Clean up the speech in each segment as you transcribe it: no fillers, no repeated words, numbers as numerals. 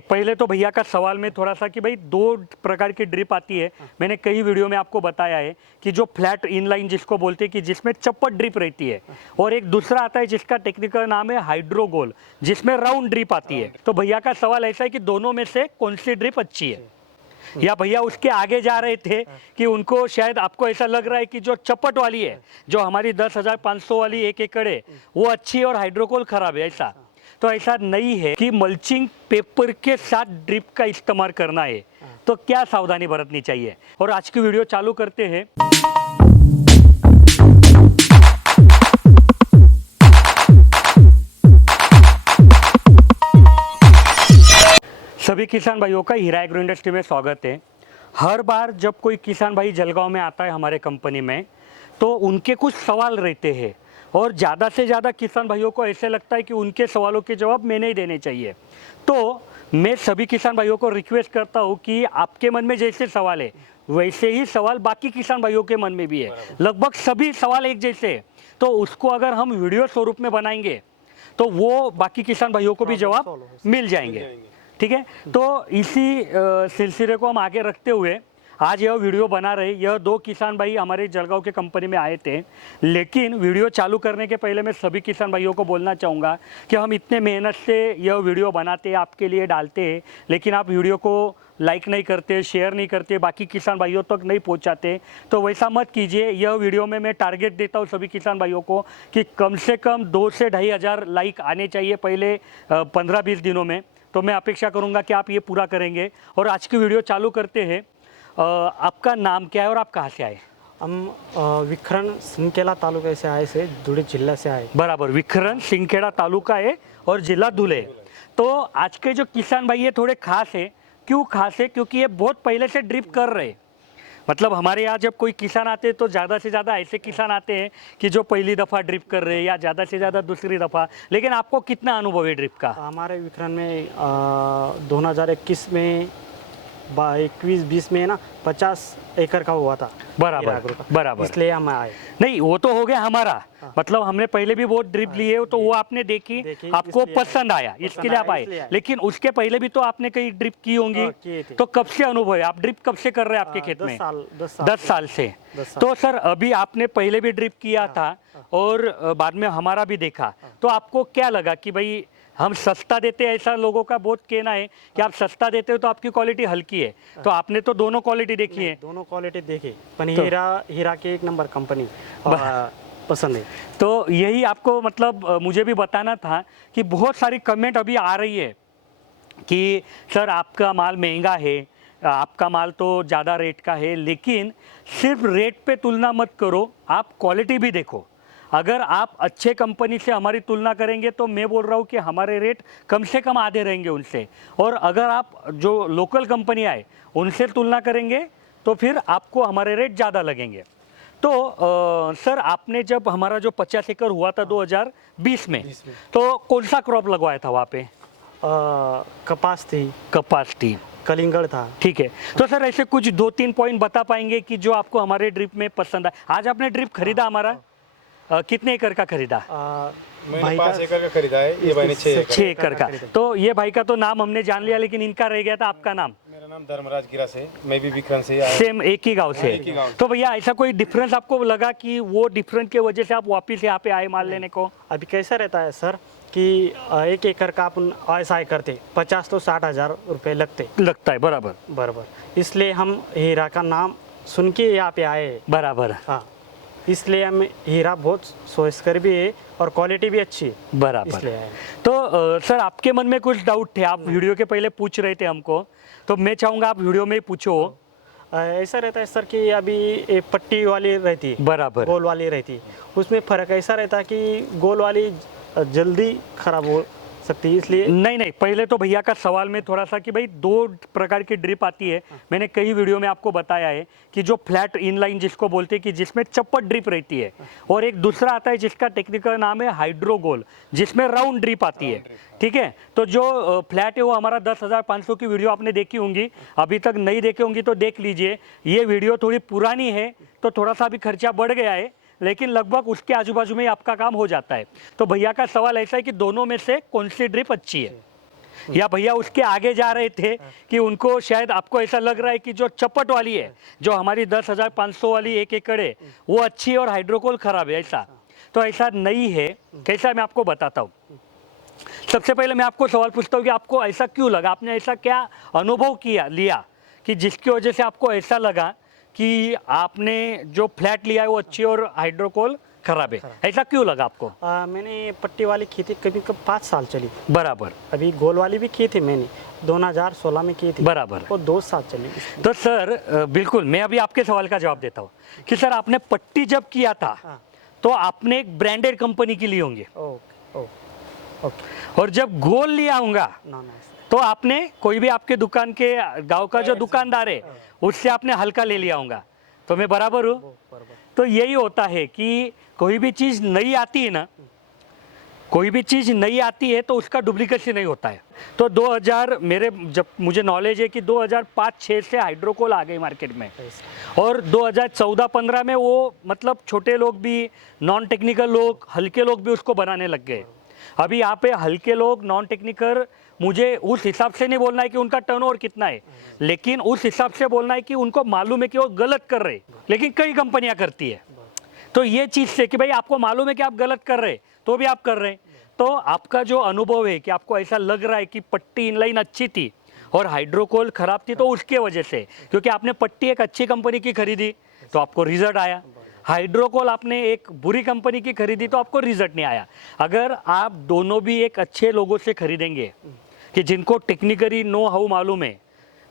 पहले तो भैया का सवाल में थोड़ा सा कि भाई दो प्रकार की ड्रिप आती है। मैंने कई वीडियो में आपको बताया है कि जो फ्लैट इनलाइन जिसको बोलते हैं कि जिसमें चप्पट ड्रिप रहती है, और एक दूसरा आता है जिसका टेक्निकल नाम है हाइड्रोगोल, जिसमें राउंड ड्रिप आती है। तो भैया का सवाल ऐसा है कि दोनों में से कौन सी ड्रिप अच्छी है, या भैया उसके आगे जा रहे थे कि उनको शायद आपको ऐसा लग रहा है कि जो चप्पट वाली है, जो हमारी 10,500 वाली 1 एकड़ है, वो अच्छी है और हाइड्रोकोल खराब है। ऐसा तो ऐसा नहीं है कि मल्चिंग पेपर के साथ ड्रिप का इस्तेमाल करना है। तो क्या सावधानी बरतनी चाहिए, और आज की वीडियो चालू करते हैं। सभी किसान भाइयों का हीरा एग्रो इंडस्ट्री में स्वागत है। हर बार जब कोई किसान भाई जलगांव में आता है हमारे कंपनी में, तो उनके कुछ सवाल रहते हैं, और ज़्यादा से ज़्यादा किसान भाइयों को ऐसे लगता है कि उनके सवालों के जवाब मैंने ही देने चाहिए। तो मैं सभी किसान भाइयों को रिक्वेस्ट करता हूँ कि आपके मन में जैसे सवाल है वैसे ही सवाल बाकी किसान भाइयों के मन में भी है। लगभग सभी सवाल एक जैसे है, तो उसको अगर हम वीडियो स्वरूप में बनाएंगे तो वो बाकी किसान भाइयों को भी जवाब मिल जाएंगे। ठीक है, तो इसी सिलसिले को हम आगे रखते हुए आज यह वीडियो बना रहे। यह दो किसान भाई हमारे जलगांव के कंपनी में आए थे, लेकिन वीडियो चालू करने के पहले मैं सभी किसान भाइयों को बोलना चाहूँगा कि हम इतने मेहनत से यह वीडियो बनाते हैं, आपके लिए डालते हैं, लेकिन आप वीडियो को लाइक नहीं करते, शेयर नहीं करते, बाकी किसान भाइयों तक नहीं पहुंचाते। तो वैसा मत कीजिए। यह वीडियो में मैं टारगेट देता हूं सभी किसान भाइयों को कि कम से कम 2 से 2,500 लाइक आने चाहिए पहले 15-20 दिनों में। तो मैं अपेक्षा करूंगा कि आप ये पूरा करेंगे। और आज की वीडियो चालू करते हैं। आपका नाम क्या है और आप कहाँ से आए? हम विखरण सिंहखेड़ा तालुका से आए से धुले जिला से आए। बराबर, विखरण सिंहखेड़ा तालुका है और जिला धुले। तो आज के जो किसान भाई ये थोड़े खास है। क्यों खास है? क्योंकि ये बहुत पहले से ड्रिप कर रहे। मतलब हमारे यहाँ जब कोई किसान आते हैं तो ज़्यादा से ज़्यादा ऐसे किसान आते हैं कि जो पहली दफ़ा ड्रिप कर रहे हैं या ज़्यादा से ज़्यादा दूसरी दफ़ा। लेकिन आपको कितना अनुभव है ड्रिप का? हमारे विखरण में 2021 में 21-20 में ना 50 एकड़ का हुआ था। बराबर बराबर, इसलिए हम आए। नहीं वो तो हो गया हमारा। मतलब हमने पहले भी बहुत ड्रिप ली है, तो वो आपने देखी, आपको पसंद आया, इसके लिए आप आए। लेकिन उसके पहले भी तो आपने कई ड्रिप की होंगी। तो कब से अनुभव है? आप ड्रिप कब से कर रहे हैं आपके खेत में? 10 साल से। तो सर अभी आपने पहले भी ड्रिप किया था और बाद में हमारा भी देखा, तो आपको क्या लगा कि भाई हम सस्ता देते हैं? ऐसा लोगों का बहुत कहना है कि आप सस्ता देते हो तो आपकी क्वालिटी हल्की है। तो आपने तो दोनों क्वालिटी देखी है। दोनों क्वालिटी देखी, पर हीरा की 1 नंबर कंपनी पसंद है। तो यही आपको मतलब मुझे भी बताना था कि बहुत सारी कमेंट अभी आ रही है कि सर आपका माल महंगा है, आपका माल तो ज़्यादा रेट का है। लेकिन सिर्फ रेट पे तुलना मत करो, आप क्वालिटी भी देखो। अगर आप अच्छे कंपनी से हमारी तुलना करेंगे तो मैं बोल रहा हूँ कि हमारे रेट कम से कम आधे रहेंगे उनसे। और अगर आप जो लोकल कंपनी आए उनसे तुलना करेंगे तो फिर आपको हमारे रेट ज़्यादा लगेंगे। तो सर आपने जब हमारा जो 50 एकड़ हुआ था 2020 में, तो कौन सा क्रॉप लगवाया था वहाँ पे? कपास थी, कलिंगड़ था। ठीक है, तो सर ऐसे कुछ 2-3 पॉइंट बता पाएंगे कि जो आपको हमारे ड्रिप में पसंद आए? आज आपने ड्रिप खरीदा हमारा, कितने एकड़ का खरीदा? मैंने 5 एकड़ का खरीदा है, ये भाई ने 6 एकड़ का। तो ये भाई का तो नाम हमने जान लिया, लेकिन इनका रह गया था। आपका नाम? मेरा नाम धर्मराज गिरा से, मैं भी विक्रम से आया। सेम एक ही गांव से। तो भैया ऐसा कोई डिफरेंस आपको लगा कि वो डिफरेंस के वजह से आप वापिस यहाँ पे आए माल लेने को? अभी कैसा रहता है सर कि 1 एकड़ का अपन ऐसा करते 50 तो 60,000 रुपये लगता है। बराबर, इसलिए हम हीरा का नाम सुन के यहाँ पे आए। बराबर, हाँ, इसलिए हम हीरा बहुत सोचकर भी है और क्वालिटी भी अच्छी है। बराबर, इसलिए आए। तो सर आपके मन में कुछ डाउट थे, आप वीडियो के पहले पूछ रहे थे हमको, तो मैं चाहूँगा आप वीडियो में पूछो। ऐसा रहता है सर कि अभी पट्टी वाली रहती है, बराबर, गोल वाली रहती है, उसमें फ़र्क ऐसा रहता है कि गोल वाली जल्दी खराब हो सकती है। इसलिए नहीं, पहले तो भैया का सवाल में थोड़ा सा कि भाई 2 प्रकार की ड्रिप आती है। मैंने कई वीडियो में आपको बताया है कि जो फ्लैट इनलाइन जिसको बोलते हैं कि जिसमें चप्पट ड्रिप रहती है, और एक दूसरा आता है जिसका टेक्निकल नाम है हाइड्रोगोल, जिसमें राउंड ड्रिप आती है। ठीक है, तो जो फ्लैट है वो हमारा 10,500 की वीडियो आपने देखी होंगी, अभी तक नहीं देखे होंगी तो देख लीजिए। ये वीडियो थोड़ी पुरानी है तो थोड़ा सा अभी खर्चा बढ़ गया है, लेकिन लगभग उसके आजू बाजू में आपका काम हो जाता है। तो भैया का सवाल ऐसा है कि दोनों में से कौन सी ड्रिप अच्छी है? या भैया उसके आगे जा रहे थे कि उनको शायद आपको ऐसा लग रहा है कि जो चपट वाली है, जो हमारी 10,500 वाली 1 एकड़ है, वो अच्छी है और हाइड्रोकोल खराब है, ऐसा तो ऐसा नहीं है। कैसा मैं आपको बताता हूँ। सबसे पहले मैं आपको सवाल पूछता हूँ कि आपको ऐसा क्यों लगा, आपने ऐसा क्या अनुभव लिया कि जिसकी वजह से आपको ऐसा लगा कि आपने जो फ्लैट लिया है वो अच्छी और हाइड्रोकोल खराब है, ऐसा क्यों लगा आपको? मैंने पट्टी वाली की थी कभी 5 साल चली। बराबर। अभी गोल वाली भी की थी मैंने 2016 में की थी। बराबर। वो 2 साल चली। तो सर बिल्कुल मैं अभी आपके सवाल का जवाब देता हूँ कि सर आपने पट्टी जब किया था तो आपने एक ब्रांडेड कंपनी की ली होंगे, ओके। और जब गोल लिया होगा तो आपने कोई भी आपके दुकान के गांव का जो दुकानदार है उससे आपने हल्का ले लिया होगा। तो मैं बराबर हूँ? तो यही होता है कि कोई भी चीज़ नई आती है ना, कोई भी चीज़ नई आती है तो उसका डुप्लीकेशन नहीं होता है। तो 2000 मेरे जब मुझे नॉलेज है कि 2005-6 से हाइड्रोकोल आ गई मार्केट में, और 2014-15 में वो मतलब छोटे लोग भी, नॉन टेक्निकल लोग, हल्के लोग भी उसको बनाने लग गए। अभी यहाँ पे हल्के लोग, नॉन टेक्निकल, मुझे उस हिसाब से नहीं बोलना है कि उनका टर्नओवर कितना है, लेकिन उस हिसाब से बोलना है कि उनको मालूम है कि वो गलत कर रहे, लेकिन कई कंपनियां करती है। तो ये चीज़ से कि भाई आपको मालूम है कि आप गलत कर रहे तो भी आप कर रहे, तो आपका जो अनुभव है कि आपको ऐसा लग रहा है कि पट्टी इनलाइन अच्छी थी और हाइड्रोकोल खराब थी, तो उसके वजह से, क्योंकि आपने पट्टी एक अच्छी कंपनी की खरीदी तो आपको रिजल्ट आया, हाइड्रोकोल आपने एक बुरी कंपनी की खरीदी तो आपको रिजल्ट नहीं आया। अगर आप दोनों भी एक अच्छे लोगों से खरीदेंगे कि जिनको टेक्निकली नो हाउ मालूम है,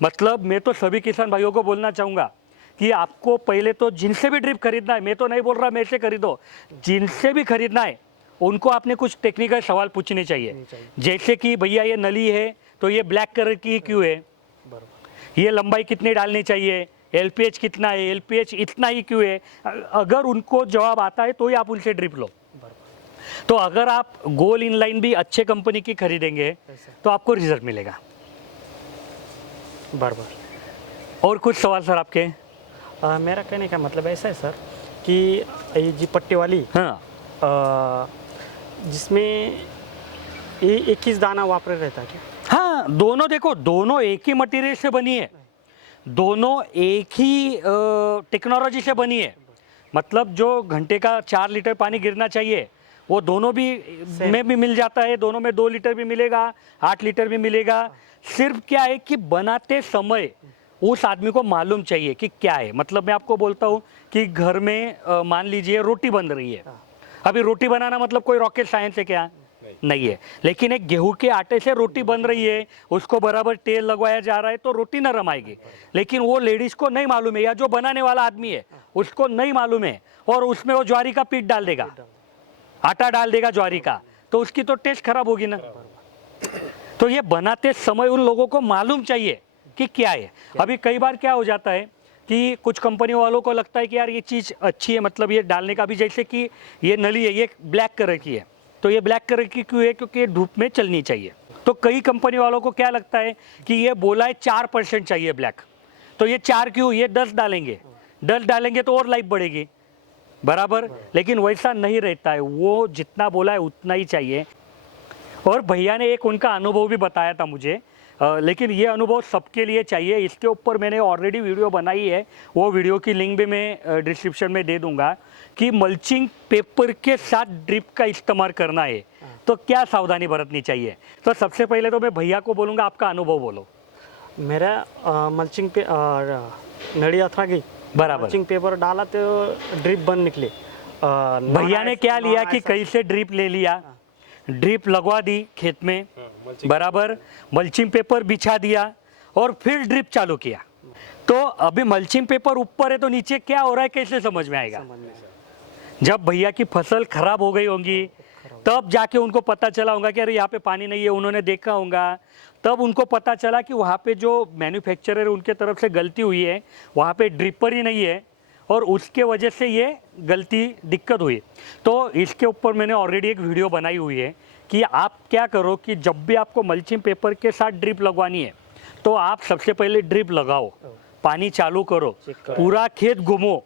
मतलब मैं तो सभी किसान भाइयों को बोलना चाहूँगा कि आपको पहले तो जिनसे भी ड्रिप खरीदना है, मैं तो नहीं बोल रहा मेरे से खरीदो, जिनसे भी खरीदना है उनको आपने कुछ टेक्निकल सवाल पूछने चाहिए। जैसे कि भैया ये नली है तो ये ब्लैक कलर की क्यों है, ये लंबाई कितनी डालनी चाहिए, एलपीएच कितना है, एलपीएच इतना ही क्यों है। अगर उनको जवाब आता है तो ही आप उनसे ड्रिप लो। तो अगर आप गोल इनलाइन भी अच्छे कंपनी की खरीदेंगे तो आपको रिजल्ट मिलेगा। बराबर। और कुछ सवाल सर आपके? मेरा कहने का मतलब ऐसा है सर कि ये जी पट्टी वाली, हाँ, जिसमें ये 21 दाना वापरे रहता है क्या? हाँ, दोनों देखो, दोनों एक ही मटेरियल से बनी है, दोनों एक ही टेक्नोलॉजी से बनी है। मतलब जो घंटे का 4 लीटर पानी गिरना चाहिए वो दोनों भी में भी मिल जाता है, दोनों में 2 लीटर भी मिलेगा, 8 लीटर भी मिलेगा। सिर्फ क्या है कि बनाते समय उस आदमी को मालूम चाहिए कि क्या है। मतलब मैं आपको बोलता हूँ कि घर में मान लीजिए रोटी बन रही है, अभी रोटी बनाना मतलब कोई रॉकेट साइंस है क्या? नहीं है, लेकिन एक गेहूं के आटे से रोटी बन रही है, उसको बराबर तेल लगवाया जा रहा है तो रोटी नरम आएगी। लेकिन वो लेडीज को नहीं मालूम है, या जो बनाने वाला आदमी है उसको नहीं मालूम है, और उसमें वो ज्वारी का पीठ डाल देगा, आटा डाल देगा ज्वारी का, तो उसकी तो टेस्ट खराब होगी ना। तो ये बनाते समय उन लोगों को मालूम चाहिए कि क्या है। अभी कई बार क्या हो जाता है कि कुछ कंपनी वालों को लगता है कि यार ये चीज़ अच्छी है, मतलब ये डालने का भी, जैसे कि ये नली है, ये ब्लैक कलर की है, तो ये ब्लैक कलर की क्यों है? क्योंकि ये धूप में चलनी चाहिए। तो कई कंपनी वालों को क्या लगता है कि ये बोला है 4% चाहिए ब्लैक, तो ये 4 क्यों, ये 10 डालेंगे, 10 डालेंगे तो और लाइफ बढ़ेगी, बराबर। लेकिन वैसा नहीं रहता है, वो जितना बोला है उतना ही चाहिए। और भैया ने एक उनका अनुभव भी बताया था मुझे, लेकिन ये अनुभव सबके लिए चाहिए। इसके ऊपर मैंने ऑलरेडी वीडियो बनाई है, वो वीडियो की लिंक भी मैं डिस्क्रिप्शन में दे दूंगा कि मल्चिंग पेपर के साथ ड्रिप का इस्तेमाल करना है तो क्या सावधानी बरतनी चाहिए। तो सबसे पहले तो मैं भैया को बोलूँगा, आपका अनुभव बोलो। मेरा मल्चिंग पे नड़ी अथवा गई, बराबर, मल्चिंग पेपर डाला तो ड्रिप बन निकले। भैया ने क्या लिया कि कहीं से ड्रिप ले लिया, ड्रिप लगवा दी खेत में, बराबर, मल्चिंग पेपर बिछा दिया और फिर ड्रिप चालू किया। तो अभी मल्चिंग पेपर ऊपर है तो नीचे क्या हो रहा है कैसे समझ में आएगा? जब भैया की फसल खराब हो गई होंगी तब जाके उनको पता चला होगा कि अरे यहाँ पे पानी नहीं है, उन्होंने देखा होगा, तब उनको पता चला कि वहाँ पे जो मैन्युफैक्चरर उनके तरफ से गलती हुई है, वहाँ पे ड्रिपर ही नहीं है और उसके वजह से ये गलती दिक्कत हुई। तो इसके ऊपर मैंने ऑलरेडी एक वीडियो बनाई हुई है कि आप क्या करो कि जब भी आपको मल्चिंग पेपर के साथ ड्रिप लगवानी है तो आप सबसे पहले ड्रिप लगाओ, पानी चालू करो, पूरा खेत घूमो,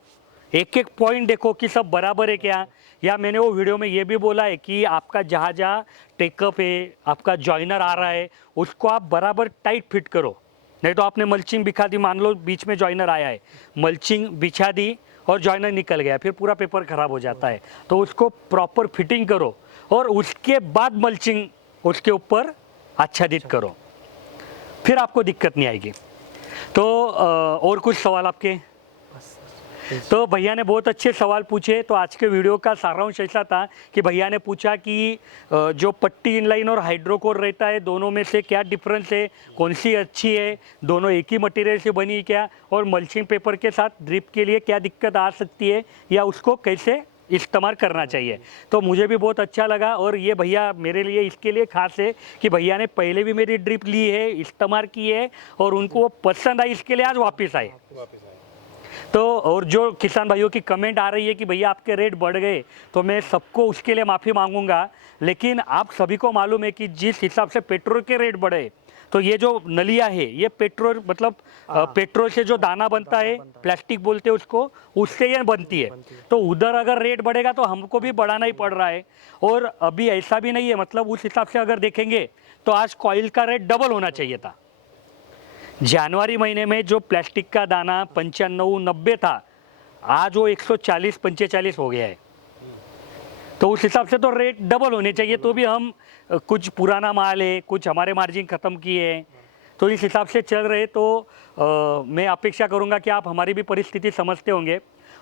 एक एक पॉइंट देखो कि सब बराबर है क्या। या मैंने वो वीडियो में ये भी बोला है कि आपका जहाँ जहाँ टेकअप है, आपका जॉइनर आ रहा है, उसको आप बराबर टाइट फिट करो। नहीं तो आपने मल्चिंग बिछा दी, मान लो बीच में जॉइनर आया है, मल्चिंग बिछा दी और जॉइनर निकल गया, फिर पूरा पेपर खराब हो जाता है। तो उसको प्रॉपर फिटिंग करो और उसके बाद मल्चिंग उसके ऊपर आच्छादित करो, फिर आपको दिक्कत नहीं आएगी। तो और कुछ सवाल आपके? तो भैया ने बहुत अच्छे सवाल पूछे। तो आज के वीडियो का सारांश ऐसा था कि भैया ने पूछा कि जो पट्टी इनलाइन और हाइड्रोकोर रहता है, दोनों में से क्या डिफरेंस है, कौन सी अच्छी है, दोनों एक ही मटेरियल से बनी है क्या, और मल्चिंग पेपर के साथ ड्रिप के लिए क्या दिक्कत आ सकती है या उसको कैसे इस्तेमाल करना चाहिए। तो मुझे भी बहुत अच्छा लगा। और ये भैया मेरे लिए इसके लिए खास है कि भैया ने पहले भी मेरी ड्रिप ली है, इस्तेमाल की है और उनको वो पसंद आई, इसके लिए आज वापस आए। तो और जो किसान भाइयों की कमेंट आ रही है कि भैया आपके रेट बढ़ गए, तो मैं सबको उसके लिए माफ़ी मांगूंगा। लेकिन आप सभी को मालूम है कि जिस हिसाब से पेट्रोल के रेट बढ़े, तो ये जो नलिया है ये पेट्रोल मतलब पेट्रोल से जो दाना बनता है, प्लास्टिक बोलते हैं उसको, उससे ये बनती है। तो उधर अगर रेट बढ़ेगा तो हमको भी बढ़ाना ही पड़ रहा है। और अभी ऐसा भी नहीं है, मतलब उस हिसाब से अगर देखेंगे तो आज कॉइल का रेट डबल होना चाहिए था। जनवरी महीने में जो प्लास्टिक का दाना 95-90 था, आज वो 140-45 हो गया है। तो उस हिसाब से तो रेट डबल होने चाहिए। तो भी हम कुछ पुराना माल है, कुछ हमारे मार्जिन ख़त्म किए हैं, तो इस हिसाब से चल रहे। तो मैं अपेक्षा करूंगा कि आप हमारी भी परिस्थिति समझते होंगे।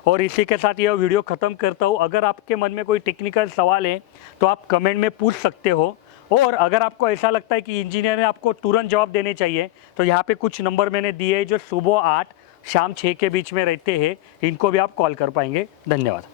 और इसी के साथ यह वीडियो ख़त्म करता हूँ। अगर आपके मन में कोई टेक्निकल सवाल है तो आप कमेंट में पूछ सकते हो। और अगर आपको ऐसा लगता है कि इंजीनियर ने आपको तुरंत जवाब देने चाहिए, तो यहाँ पे कुछ नंबर मैंने दिए हैं जो सुबह 8 शाम 6 के बीच में रहते हैं, इनको भी आप कॉल कर पाएंगे। धन्यवाद।